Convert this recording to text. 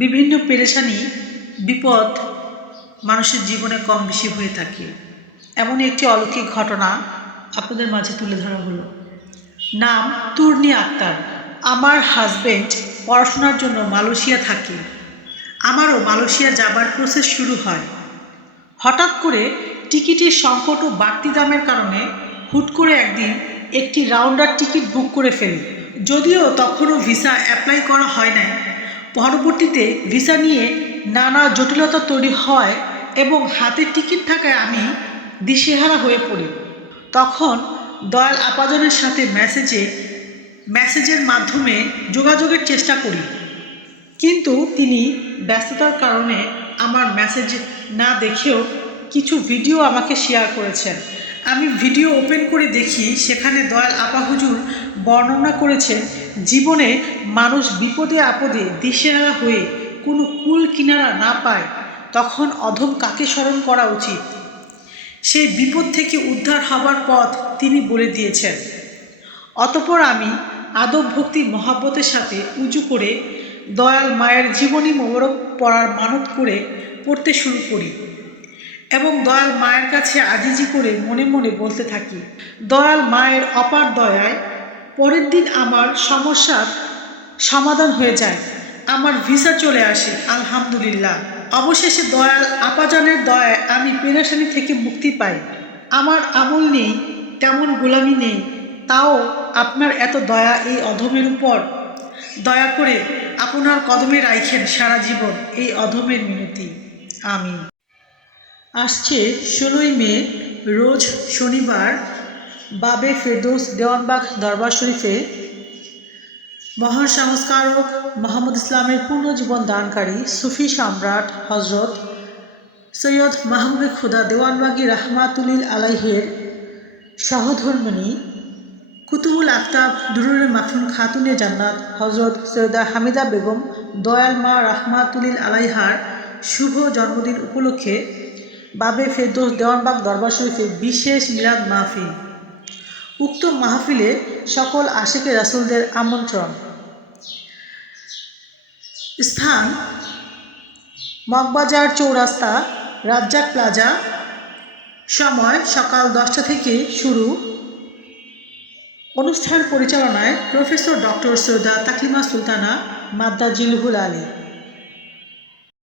বিভিন্ন পেরেশানি বিপদ মানুষের জীবনে কম বেশি হয়ে থাকে। এমনই একটি অলৌকিক ঘটনা আপনাদের মাঝে তুলে ধরা হলো। নাম তূর্ণী আক্তার। আমার হাজবেন্ড পড়াশোনার জন্য মালয়েশিয়া থাকে। আমারও মালয়েশিয়া যাবার প্রসেস শুরু হয়। হঠাৎ করে টিকিটের সংকট ও বাড়তি দামের কারণে হুট করে একদিন একটি রাউন্ডার টিকিট বুক করে ফেলি। যদিও তখনও ভিসা অ্যাপ্লাই করা হয় নাই। পরবর্তীতে ভিসা নিয়ে নানা জটিলতা তৈরি হয় এবং হাতের টিকিট থাকায় আমি দিশেহারা হয়ে পড়ি। তখন দয়াল আপাজনের সাথে মেসেজের মাধ্যমে যোগাযোগের চেষ্টা করি, কিন্তু তিনি ব্যস্ততার কারণে আমার মেসেজ না দেখেও কিছু ভিডিও আমাকে শেয়ার করেছেন। আমি ভিডিও ওপেন করে দেখি, সেখানে দয়াল আপা হুজুর বর্ণনা করেছেন জীবনে মানুষ বিপদে আপদে দিশেহারা হয়ে কোনো কুল কিনারা না পায় তখন অধম কাকে স্মরণ করা উচিত। সেই বিপদ থেকে উদ্ধার হবার পথ তিনি বলে দিয়েছেন। অতঃপর আমি আদব ভক্তি মহাব্বতের সাথে উঁচু করে দয়াল মায়ের জীবনী মোবারক পড়ার মানত করে পড়তে শুরু করি এবং দয়াল মায়ের কাছে আজিজি করে মনে মনে বলতে থাকি। দয়াল মায়ের অপার দয়ায় পরের দিন আমার সমস্যার সমাধান হয়ে যায়। আমার ভিসা চলে আসে, আলহামদুলিল্লাহ। অবশেষে দয়াল আপাজানের দয়ায় আমি পেরেশানি থেকে মুক্তি পাই। আমার আমল নেই, তেমন গোলামি নেই, তাও আপনার এত দয়া এই অধমের উপর। দয়া করে আপনার কদমে রাখেন সারা জীবন এই অধমের মিনতি, আমিন। আসছে 16ই মে রোজ শনিবার বাবে ফেরদৌস দেওয়ানবাগ দরবার শরীফে মহান সংস্কারক মোহাম্মদ ইসলামের পূর্ণ জীবন দানকারী সুফি সম্রাট হজরত সৈয়দ মাহবুবে খুদা দেওয়ানবাগী রাহমাতুলিল আলাইহের সহধর্মিণী কুতুবুল আফতাব দুরুরে মাকসুম খাতুনে জান্নাত হজরত সৈয়দা হামিদা বেগম দয়াল মা রাহমাতুলিল আলাইহার শুভ জন্মদিন উপলক্ষে বাবে ফেরদৌস দেওয়ানবাগ দরবার শরীফে বিশেষ মিলাদ মাহফিল। উক্ত মাহফিলে সকল আশিকে রাসূলদের আমন্ত্রণ। স্থান মগবাজার চৌরাস্তা, রাজ্জাক প্লাজা। সময় সকাল 10টা থেকে শুরু। অনুষ্ঠান পরিচালনায় প্রফেসর ডক্টর সৈয়দা তাকলিমা সুলতানা মাদ্দা জিলহুল আলী।